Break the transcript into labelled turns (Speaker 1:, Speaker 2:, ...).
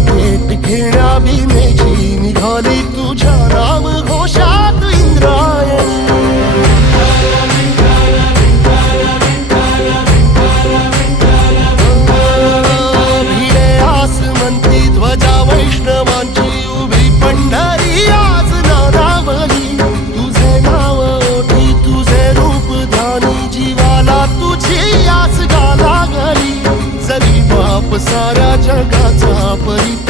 Speaker 1: भेट भी भीमेची निघाली तुझ्या what he